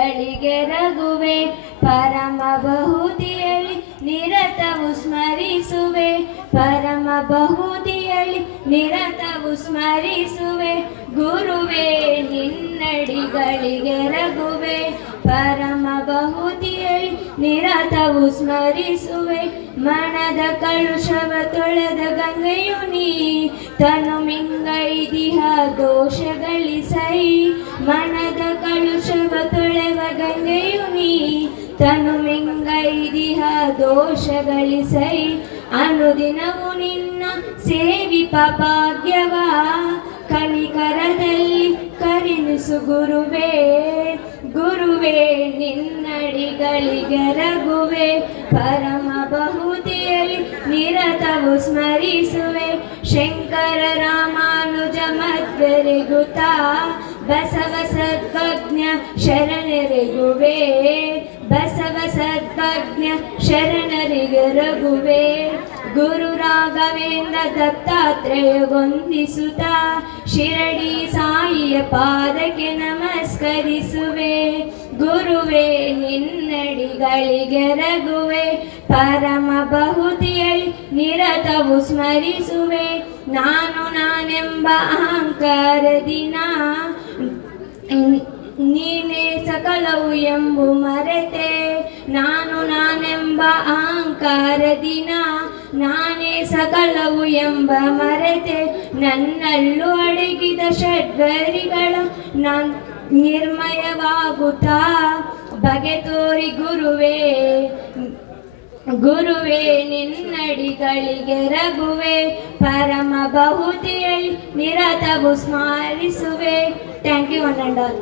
ನಡಿಗಳಿಗೆ ರಘುವೆ ಪರಮ ಬಹುತಿಯಲ್ಲಿ ನಿರತವು ಸ್ಮರಿಸುವೆ ಪರಮ ಬಹುತಿಯಲ್ಲಿ ನಿರತವು ಸ್ಮರಿಸುವೆ ಗುರುವೇ ನಿನ್ನಡಿಗಳಿಗೆ ರಘುವೆ ಪರಮ ಬಹುತಿಯಲ್ಲಿ ನಿರತವು ಸ್ಮರಿಸುವೆ ಮನದ ಕಳುಷವ ತೊಳೆದ ಗಂಗೆಯು ನೀ ತನು ಮಿಂಗೈದಿಹ ದೋಷಗಳಿಸೈ ಮನದ ಕಳುಷವ ತೊಳೆವ ಗಂಗೆಯು ನೀ ತನು ಮಿಂಗೈದಿಹ ದೋಷಗಳಿಸೈ ಅನುದಿನವು ನಿನ್ನ ಸೇವಿಪ ಭಾಗ್ಯವ ಕನಿಕರದಲ್ಲಿ ಕರುಣಿಸು ಗುರುವೇ ಗುರುವೇ ನಿನ್ನಡಿಗಳಿಗೆ ರಘುವೆ ಪರಮ ಬಹುತಿಯಲ್ಲಿ ನಿರತವು ಸ್ಮರಿಸುವೆ ಶಂಕರ ರಾಮಾನುಜ ಮಧ್ವರೆಗುತ್ತ ಬಸವ ಸದ್ಭಜ್ಞ ಶರಣರಿಗುವೆ ಬಸವ ಸದ್ಭಜ್ಞ ಶರಣರಿಗೆ ರಘುವೆ ಗುರು ರಾಘವೇಂದ್ರ ದತ್ತಾತ್ರೇಯ ವಂದಿಸುತ್ತ ಶಿರಡಿ ಸಾಯಿಯ ಪಾದಕ್ಕೆ ನಮಸ್ಕರಿಸುವೆ ಗುರುವೇ ನಿನ್ನಡಿಗಳಿಗೆ ರಘುವೆ ಪರಮ ಬಹುತಿಯಲ್ಲಿ ನಿರತವು ಸ್ಮರಿಸುವೆ ನಾನು ನಾನೆಂಬ ಅಹಂಕಾರದಿನ ನೀನೇ ಸಕಲವು ಎಂಬು ಮರೆತೆ ನಾನು ನಾನೆಂಬ ಅಹಂಕಾರದಿನ ನಾನೇ ಸಕಲವು ಎಂಬ ಮರೆತೆ ನನ್ನಲ್ಲೂ ಅಡಗಿದ ಷಡ್ವರಿಗಳ ನಿರ್ಮಯವಾಗುತ್ತಾ ಬಗೆ ತೋರಿ ಗುರುವೇ ಗುರುವೇ ನಿನ್ನಡಿಗಳಿಗೆ ರಘುವೆ ಪರಮ ಬಹುತಿಯಲ್ಲಿ ನಿರತವು ಸ್ಮರಿಸುವೆ thank you one and all